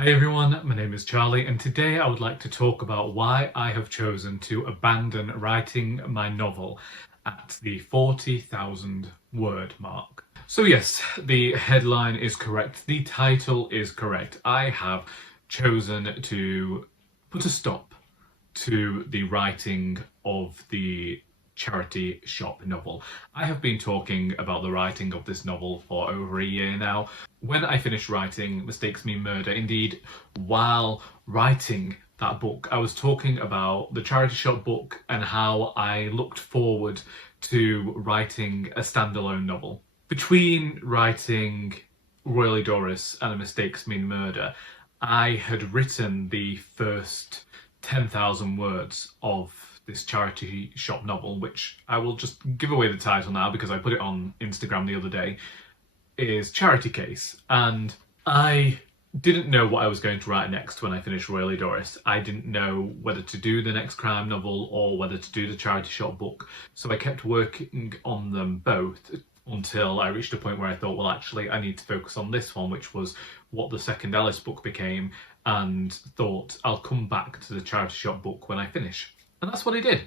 Hi everyone, my name is Charlie and today I would like to talk about why I have chosen to abandon writing my novel at the 40,000 word mark. So yes, the headline is correct, the title is correct. I have chosen to put a stop to the writing of the charity shop novel. I have been talking about the writing of this novel for over a year now. When I finished writing Mistakes Mean Murder, indeed, while writing that book, I was talking about the charity shop book and how I looked forward to writing a standalone novel. Between writing Royally Doris and Mistakes Mean Murder, I had written the first 10,000 words of this charity shop novel, which I will just give away the title now because I put it on Instagram the other day, is Charity Case. And I didn't know what I was going to write next when I finished Royally Doris. I didn't know whether to do the next crime novel or whether to do the charity shop book. So I kept working on them both until I reached a point where I thought, well, actually, I need to focus on this one, which was what the second Alice book became, and thought I'll come back to the charity shop book when I finish. And that's what I did.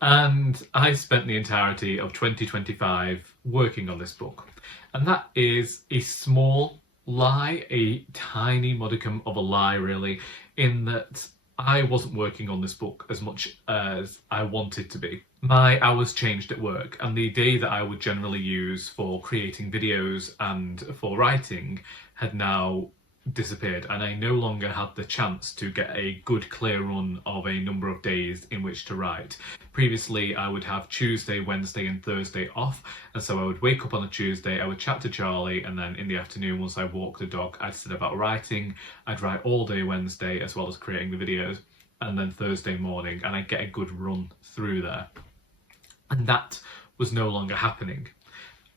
And I spent the entirety of 2025 working on this book. And that is a small lie, a tiny modicum of a lie, really, in that I wasn't working on this book as much as I wanted to be. My hours changed at work, and the day that I would generally use for creating videos and for writing had now disappeared, and I no longer had the chance to get a good clear run of a number of days in which to write. Previously, I would have Tuesday, Wednesday and Thursday off, and so I would wake up on a Tuesday, I would chat to Charlie, and then in the afternoon, once I walked the dog, I'd sit about writing. I'd write all day Wednesday as well as creating the videos, and then Thursday morning, and I'd get a good run through there. And that was no longer happening.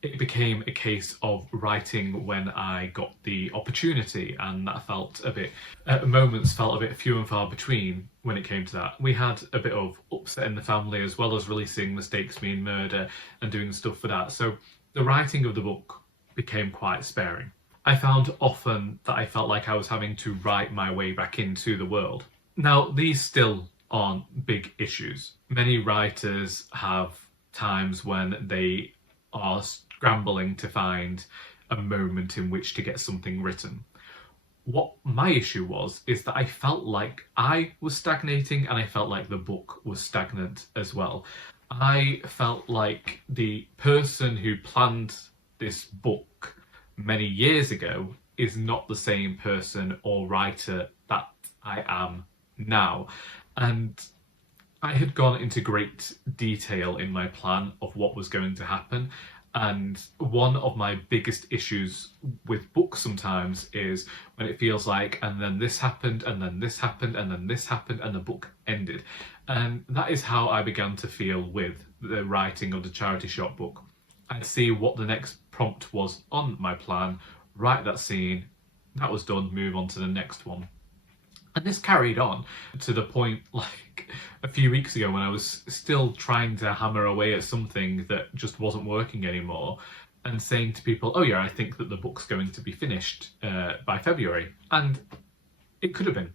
It became a case of writing when I got the opportunity, and that felt a bit, at moments felt a bit few and far between when it came to that. We had a bit of upset in the family, as well as releasing Mistakes Mean Murder and doing stuff for that. So the writing of the book became quite sparing. I found often that I felt like I was having to write my way back into the world. Now, these still aren't big issues. Many writers have times when they are scrambling to find a moment in which to get something written. What my issue was is that I felt like I was stagnating, and I felt like the book was stagnant as well. I felt like the person who planned this book many years ago is not the same person or writer that I am now. And I had gone into great detail in my plan of what was going to happen. And one of my biggest issues with books sometimes is when it feels like, and then this happened, and then this happened, and then this happened, and the book ended. And that is how I began to feel with the writing of the charity shop book. I'd see what the next prompt was on my plan, write that scene, that was done, move on to the next one. And this carried on to the point, like, a few weeks ago when I was still trying to hammer away at something that just wasn't working anymore, and saying to people, oh yeah, I think that the book's going to be finished by February. And it could have been.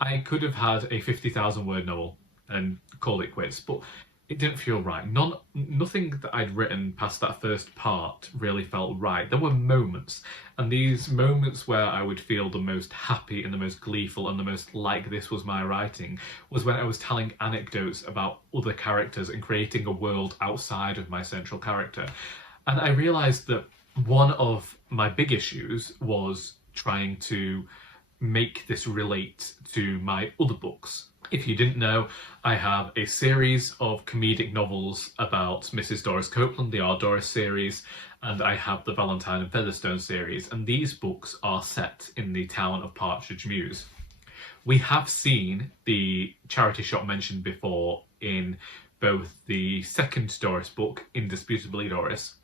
I could have had a 50,000 word novel and called it quits, but it didn't feel right. Nothing that I'd written past that first part really felt right. There were moments, and these moments where I would feel the most happy and the most gleeful and the most like this was my writing was when I was telling anecdotes about other characters and creating a world outside of my central character. And I realised that one of my big issues was trying to make this relate to my other books. If you didn't know, I have a series of comedic novels about Mrs. Doris Copeland, the Our Doris series, and I have the Valentine and Featherstone series, and these books are set in the town of Partridge Mews. We have seen the charity shop mentioned before in both the second Doris book, Indisputably Doris,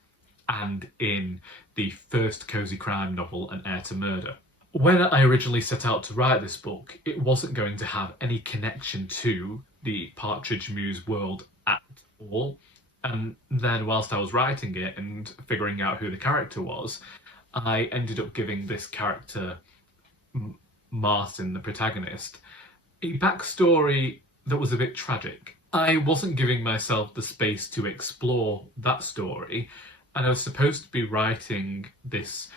and in the first cozy crime novel, An Heir to Murder. When I originally set out to write this book, it wasn't going to have any connection to the Partridge Mews world at all. And then whilst I was writing it and figuring out who the character was, I ended up giving this character Martin, the protagonist, a backstory that was a bit tragic. I wasn't giving myself the space to explore that story, and I was supposed to be writing this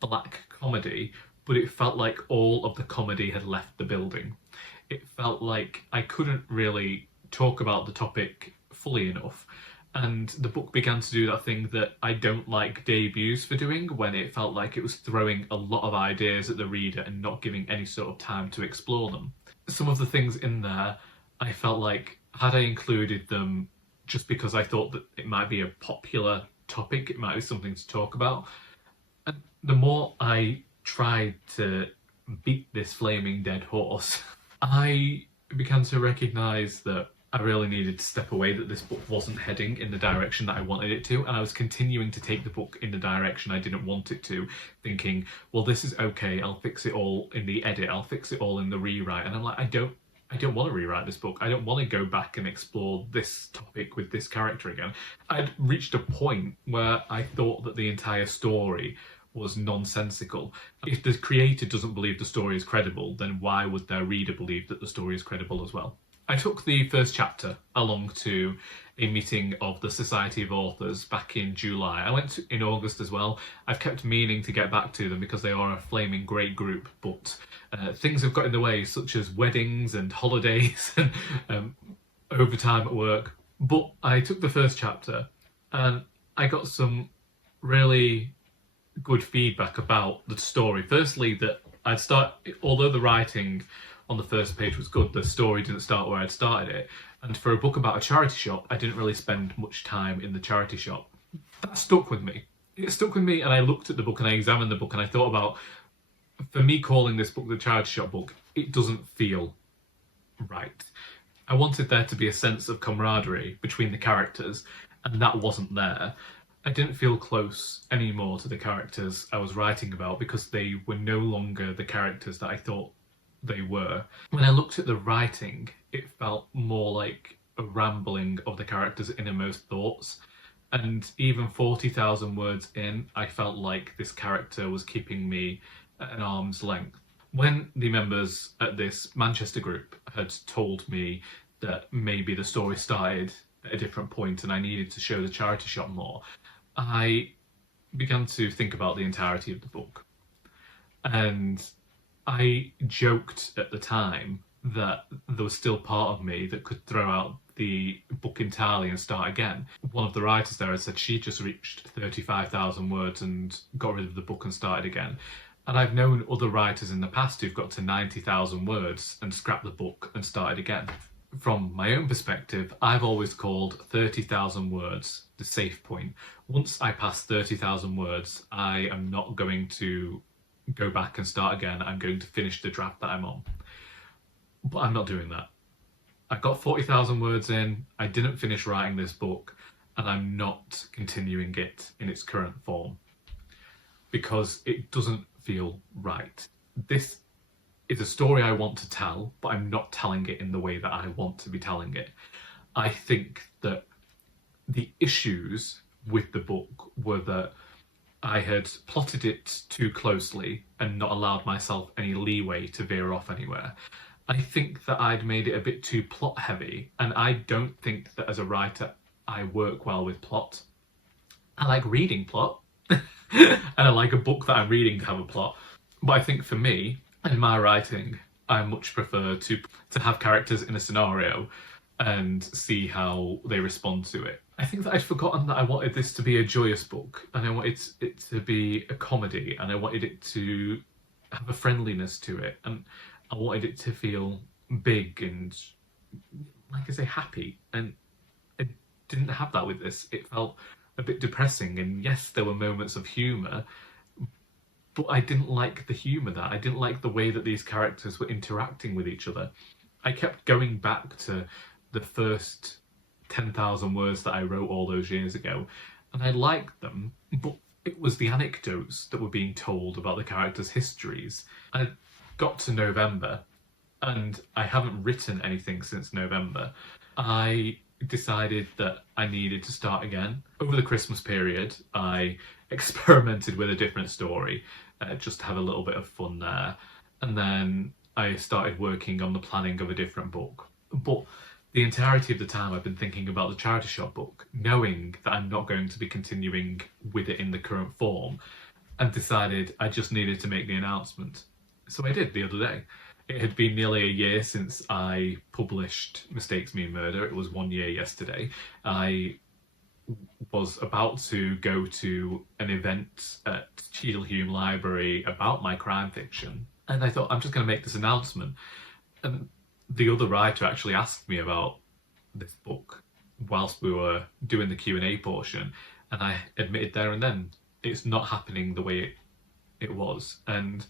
black comedy, but it felt like all of the comedy had left the building. It felt like I couldn't really talk about the topic fully enough, and the book began to do that thing that I don't like debuts for doing, when it felt like it was throwing a lot of ideas at the reader and not giving any sort of time to explore them. Some of the things in there, I felt like, had I included them just because I thought that it might be a popular topic, it might be something to talk about, and the more I tried to beat this flaming dead horse, I began to recognise that I really needed to step away, that this book wasn't heading in the direction that I wanted it to, and I was continuing to take the book in the direction I didn't want it to, thinking, well, this is okay, I'll fix it all in the edit, I'll fix it all in the rewrite, and I'm like, I don't want to rewrite this book. I don't want to go back and explore this topic with this character again. I'd reached a point where I thought that the entire story was nonsensical. If the creator doesn't believe the story is credible, then why would their reader believe that the story is credible as well? I took the first chapter along to a meeting of the Society of Authors back in July. I went in August as well. I've kept meaning to get back to them because they are a flaming great group, but things have got in the way, such as weddings and holidays and overtime at work. But I took the first chapter and I got some really good feedback about the story. Firstly, that although the writing on the first page was good, the story didn't start where I'd started it. And for a book about a charity shop, I didn't really spend much time in the charity shop. That stuck with me. It stuck with me, and I looked at the book and I examined the book and I thought about, for me calling this book the charity shop book, it doesn't feel right. I wanted there to be a sense of camaraderie between the characters, and that wasn't there. I didn't feel close anymore to the characters I was writing about because they were no longer the characters that I thought they were. When I looked at the writing, it felt more like a rambling of the characters' innermost thoughts. And even 40,000 words in, I felt like this character was keeping me at an arm's length. When the members at this Manchester group had told me that maybe the story started at a different point and I needed to show the charity shop more, I began to think about the entirety of the book. And I joked at the time that there was still part of me that could throw out the book entirely and start again. One of the writers there had said she just reached 35,000 words and got rid of the book and started again. And I've known other writers in the past who've got to 90,000 words and scrapped the book and started again. From my own perspective, I've always called 30,000 words the safe point. Once I pass 30,000 words, I am not going to go back and start again. I'm going to finish the draft that I'm on. But I'm not doing that. I got 40,000 words in, I didn't finish writing this book, and I'm not continuing it in its current form because it doesn't feel right. This is a story I want to tell, but I'm not telling it in the way that I want to be telling it. I think that the issues with the book were that I had plotted it too closely and not allowed myself any leeway to veer off anywhere. I think that I'd made it a bit too plot heavy, and I don't think that as a writer I work well with plot. I like reading plot, and I like a book that I'm reading to have a plot. But I think for me, in my writing, I much prefer to have characters in a scenario and see how they respond to it. I think that I'd forgotten that I wanted this to be a joyous book, and I wanted it to be a comedy, and I wanted it to have a friendliness to it, and I wanted it to feel big and, like I say, happy. And I didn't have that with this. It felt a bit depressing, and yes, there were moments of humour, but I didn't like the humour there. I didn't like the way that these characters were interacting with each other. I kept going back to the first 10,000 words that I wrote all those years ago, and I liked them, but it was the anecdotes that were being told about the characters' histories. I got to November, and I haven't written anything since November. I decided that I needed to start again. Over the Christmas period, I experimented with a different story, just to have a little bit of fun there. And then I started working on the planning of a different book. But the entirety of the time I've been thinking about the charity shop book, knowing that I'm not going to be continuing with it in the current form, and decided I just needed to make the announcement. So I did the other day. It had been nearly a year since I published Mistakes Mean Murder. It was 1 year yesterday. I was about to go to an event at Cheadle Hulme Library about my crime fiction, and I thought, I'm just going to make this announcement. And the other writer actually asked me about this book whilst we were doing the Q&A portion, and I admitted there and then it's not happening the way it was. And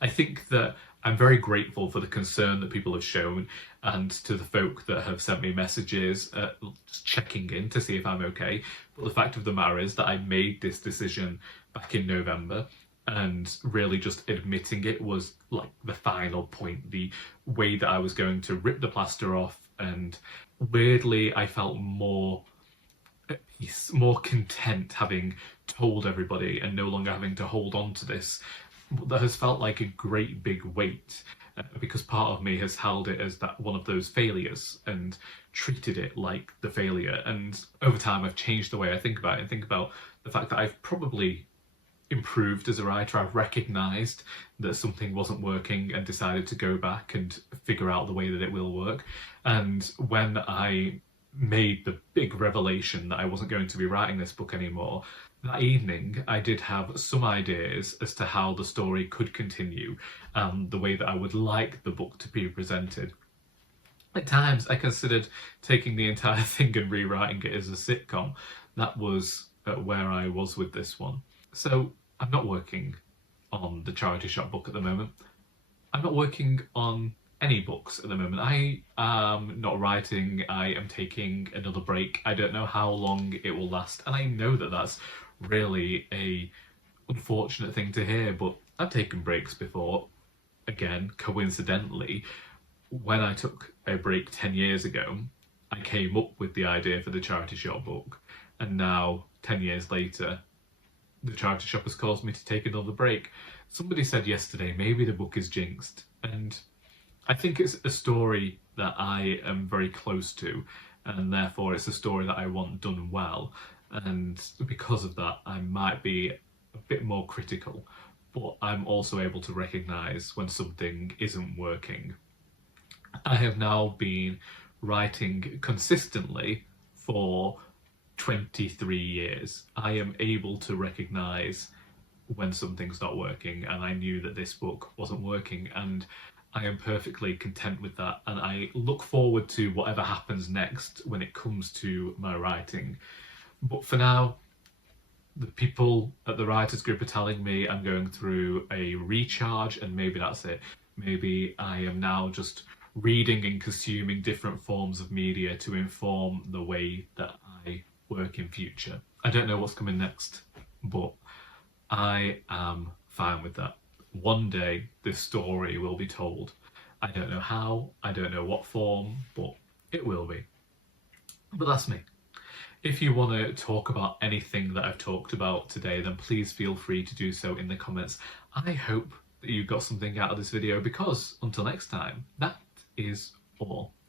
I think that I'm very grateful for the concern that people have shown, and to the folk that have sent me messages just checking in to see if I'm okay. But the fact of the matter is that I made this decision back in November, and really just admitting it was like the final point, the way that I was going to rip the plaster off. And weirdly, I felt more at peace, more content having told everybody and no longer having to hold on to this that has felt like a great big weight, because part of me has held it as that one of those failures and treated it like the failure. And over time I've changed the way I think about it, and think about the fact that I've probably improved as a writer. I've recognised that something wasn't working and decided to go back and figure out the way that it will work. And when I made the big revelation that I wasn't going to be writing this book anymore, that evening I did have some ideas as to how the story could continue, the way that I would like the book to be presented. At times I considered taking the entire thing and rewriting it as a sitcom. That was where I was with this one. So I'm not working on the charity shop book at the moment. I'm not working on any books at the moment. I am not writing. I am taking another break. I don't know how long it will last, and I know that that's really a unfortunate thing to hear, but I've taken breaks before. Again, coincidentally, when I took a break 10 years ago, I came up with the idea for the charity shop book, and now 10 years later the charity shop has caused me to take another break. Somebody said yesterday maybe the book is jinxed, and I think it's a story that I am very close to, and therefore it's a story that I want done well. And because of that, I might be a bit more critical, but I'm also able to recognise when something isn't working. I have now been writing consistently for 23 years. I am able to recognise when something's not working, and I knew that this book wasn't working, and I am perfectly content with that, and I look forward to whatever happens next when it comes to my writing. But for now, the people at the writers group are telling me I'm going through a recharge, and maybe that's it. Maybe I am now just reading and consuming different forms of media to inform the way that I work in future. I don't know what's coming next, but I am fine with that. One day this story will be told. I don't know how, I don't know what form, but it will be. But that's me. If you want to talk about anything that I've talked about today, then please feel free to do so in the comments. I hope that you got something out of this video, because until next time, that is all.